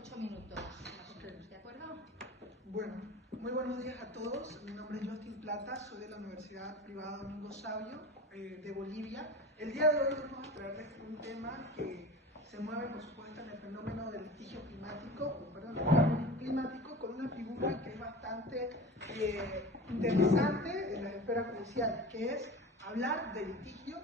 8 minutos más o menos, ¿de acuerdo? Bueno, muy buenos días a todos. Mi nombre es Justin Plata, soy de la Universidad Privada Domingo Savio de Bolivia. El día de hoy vamos a traerles un tema que se mueve, por supuesto, en el fenómeno del litigio climático, del cambio climático, con una figura que es bastante interesante en la esfera judicial, que es hablar de litigio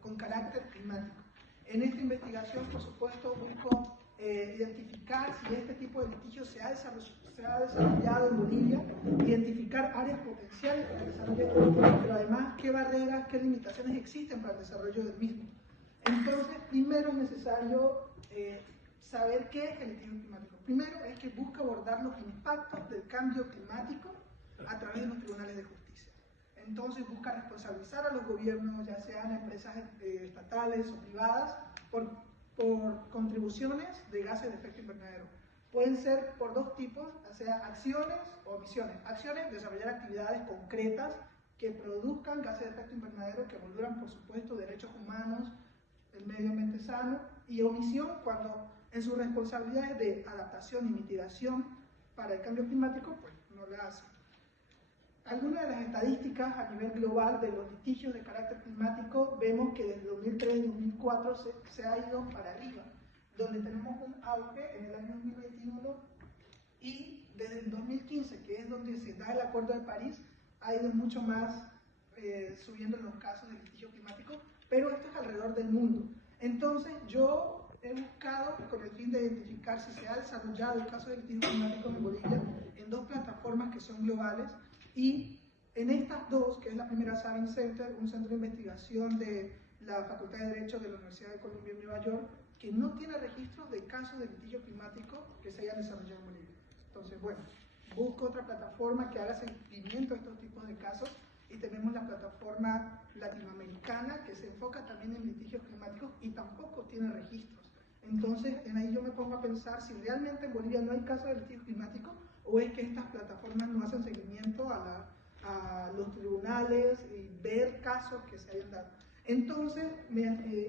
con carácter climático. En esta investigación, por supuesto, busco identificar si este tipo de litigio se ha desarrollado en Bolivia, identificar áreas potenciales para el desarrollo, pero además qué barreras, qué limitaciones existen para el desarrollo del mismo. Entonces, primero es necesario saber qué es el litigio climático. Primero es que busca abordar los impactos del cambio climático a través de los tribunales de justicia. Entonces busca responsabilizar a los gobiernos, ya sean empresas estatales o privadas, por contribuciones de gases de efecto invernadero. Pueden ser por dos tipos, o sea, acciones o omisiones. Acciones, desarrollar actividades concretas que produzcan gases de efecto invernadero, que vulneran, por supuesto, derechos humanos, el medio ambiente sano, y omisión cuando en sus responsabilidades de adaptación y mitigación para el cambio climático, pues no la hacen. Algunas de las estadísticas a nivel global de los litigios de carácter climático, vemos que desde 2003 y 2004 se ha ido para arriba, donde tenemos un auge en el año 2021 y desde el 2015, que es donde se da el Acuerdo de París, ha ido mucho más subiendo los casos de litigio climático, pero esto es alrededor del mundo. Entonces yo he buscado, con el fin de identificar si se ha desarrollado el caso de litigio climático en Bolivia, en dos plataformas que son globales, y en estas dos, que es la primera Sabin Center, un centro de investigación de la Facultad de Derecho de la Universidad de Columbia en Nueva York, que no tiene registros de casos de litigio climático que se hayan desarrollado en Bolivia. Entonces, bueno, busco otra plataforma que haga seguimiento a estos tipos de casos, y tenemos la plataforma latinoamericana que se enfoca también en litigios climáticos y tampoco tiene registros. Entonces, en ahí yo me pongo a pensar si realmente en Bolivia no hay casos de litigio climático, o es que estas plataformas no hacen seguimiento a los tribunales y ver casos que se hayan dado. Entonces, me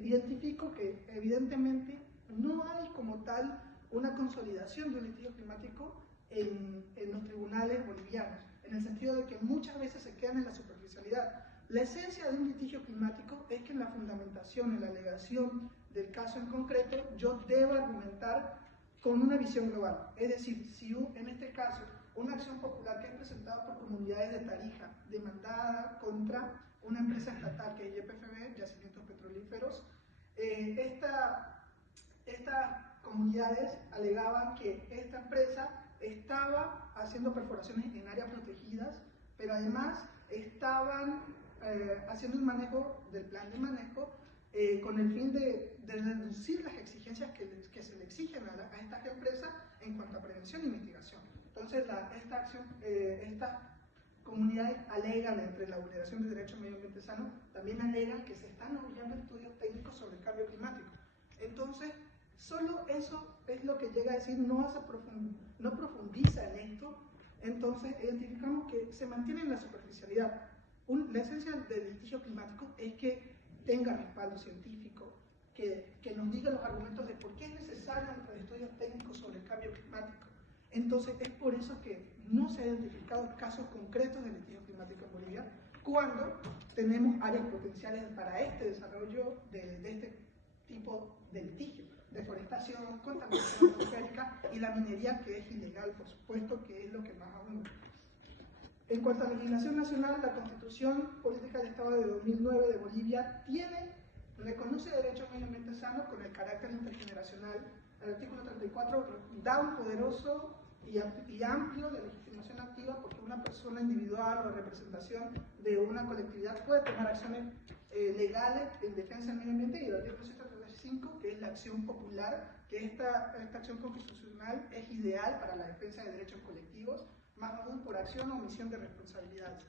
identifico que evidentemente no hay como tal una consolidación de un litigio climático en los tribunales bolivianos, en el sentido de que muchas veces se quedan en la superficialidad. La esencia de un litigio climático es que en la fundamentación, en la alegación del caso en concreto, yo debo argumentar con una visión global. Es decir, si en este caso una acción popular que es presentada por comunidades de Tarija, demandada contra una empresa estatal que es YPFB, Yacimientos Petrolíferos, estas comunidades alegaban que esta empresa estaba haciendo perforaciones en áreas protegidas, pero además estaban haciendo un manejo del plan de manejo con el fin de reducir las exigencias que se le exigen a estas empresas en cuanto a prevención y mitigación. Entonces, estas comunidades alegan, entre la vulneración de derechos medio ambiente sano, también alegan que se están obviando estudios técnicos sobre el cambio climático. Entonces, solo eso es lo que llega a decir, no profundiza en esto. Entonces, identificamos que se mantiene en la superficialidad. La esencia del litigio climático es que tenga respaldo científico, que nos diga los argumentos de por qué es necesario los estudios técnicos sobre el cambio climático. Entonces, es por eso que no se han identificado casos concretos de litigio climático en Bolivia, cuando tenemos áreas potenciales para este desarrollo de este tipo de litigio: deforestación, contaminación atmosférica y la minería, que es ilegal, por supuesto, que es lo que más aún. En cuanto a la legislación nacional, la Constitución Política del Estado de 2009 de Bolivia reconoce derechos medio ambiente sano con el carácter intergeneracional. El artículo 34 da un poderoso y amplio de legitimación activa, porque una persona individual o representación de una colectividad puede tomar acciones legales en defensa del medio ambiente, y el artículo 135, que es la acción popular, que esta acción constitucional es ideal para la defensa de derechos colectivos, más aún por acción o omisión de responsabilidades.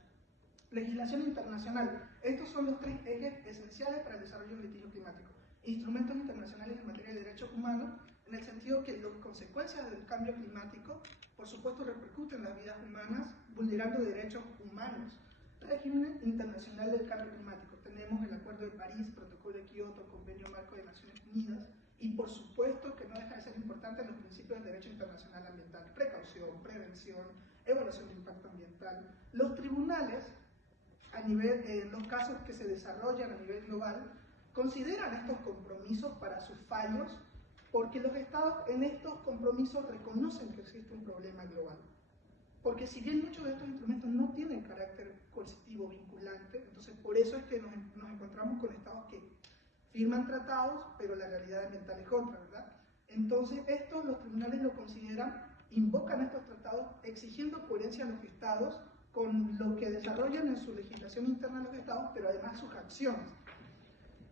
Legislación internacional. Estos son los tres ejes esenciales para el desarrollo de un litigio climático. Instrumentos internacionales en materia de derechos humanos, en el sentido que las consecuencias del cambio climático, por supuesto, repercuten en las vidas humanas, vulnerando derechos humanos. Régimen internacional del cambio climático. Tenemos el Acuerdo de París, Protocolo de Kioto, Convenio Marco de Naciones Unidas, y por supuesto que no deja de ser ser importante en los principios del derecho internacional ambiental: precaución, prevención, evaluación de impacto ambiental. Los tribunales, en los casos que se desarrollan a nivel global, consideran estos compromisos para sus fallos, porque los estados en estos compromisos reconocen que existe un problema global. Porque si bien muchos de estos instrumentos no tienen carácter coercitivo vinculante, entonces por eso es que nos encontramos con estados que firman tratados, pero la realidad ambiental es otra, ¿verdad? Entonces los tribunales lo consideran, invocan estos tratados exigiendo coherencia a los estados con lo que desarrollan en su legislación interna los estados, pero además sus acciones.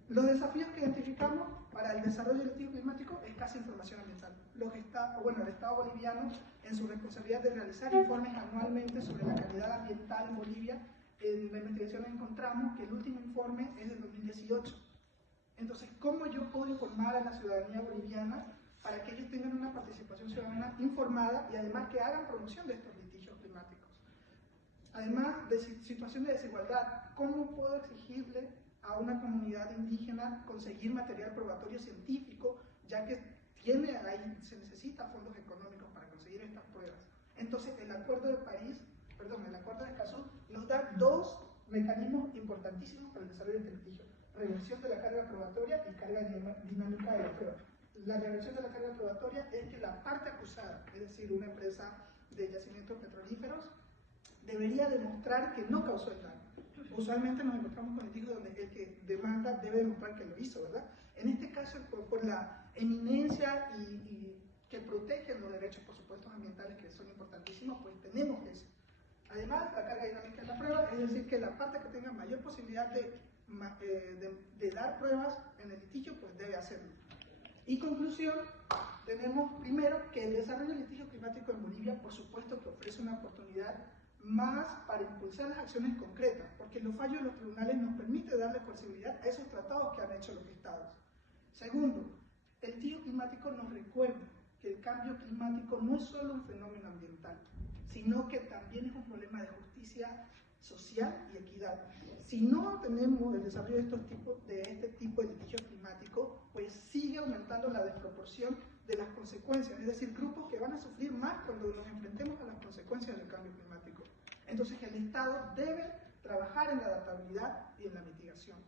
Los desafíos que identificamos para el desarrollo del litigio climático: escasa información ambiental. El Estado boliviano, en su responsabilidad de realizar informes anualmente sobre la calidad ambiental en Bolivia, en la investigación encontramos que el último informe es del 2018. Entonces, ¿cómo yo puedo informar a la ciudadanía boliviana para que ellos tengan una participación ciudadana informada y además que hagan promoción de estos litigios climáticos? Además de situación de desigualdad, ¿cómo puedo exigirle a una comunidad indígena conseguir material probatorio científico, ya que se necesita fondos económicos para conseguir estas pruebas? Entonces, el Acuerdo de Escazú nos da dos mecanismos importantísimos para el desarrollo del litigio: reversión de la carga probatoria y carga dinámica de la prueba. La reversión de la carga probatoria es que la parte acusada, es decir, una empresa de yacimientos petrolíferos, debería demostrar que no causó el daño. Usualmente nos encontramos con litigios donde el que demanda debe demostrar que lo hizo, ¿verdad? En este caso, por la eminencia y que protegen los derechos, por supuesto, ambientales, que son importantísimos, pues tenemos eso. Además, la carga dinámica de la prueba, es decir, que la parte que tenga mayor posibilidad de dar pruebas en el litigio, pues debe hacerlo. Y conclusión, tenemos primero que el desarrollo del litigio climático en Bolivia, por supuesto, que ofrece una oportunidad más para impulsar las acciones concretas, porque los fallos de los tribunales nos permite darle coercibilidad a esos tratados que han hecho los estados. Segundo, el litigio climático nos recuerda que el cambio climático no es solo un fenómeno ambiental, sino que también es un problema de justicia social y equidad. Si no tenemos el desarrollo de este tipo de litigios climáticos, pues sigue aumentando la desproporción de las consecuencias, es decir, grupos que van a sufrir más cuando nos enfrentemos a las consecuencias del cambio climático. Entonces el Estado debe trabajar en la adaptabilidad y en la mitigación.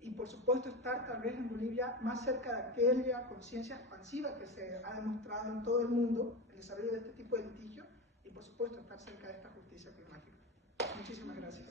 Y por supuesto estar tal vez en Bolivia más cerca de aquella conciencia expansiva que se ha demostrado en todo el mundo, el desarrollo de este tipo de litigio, y por supuesto estar cerca de esta justicia climática. Muchísimas gracias.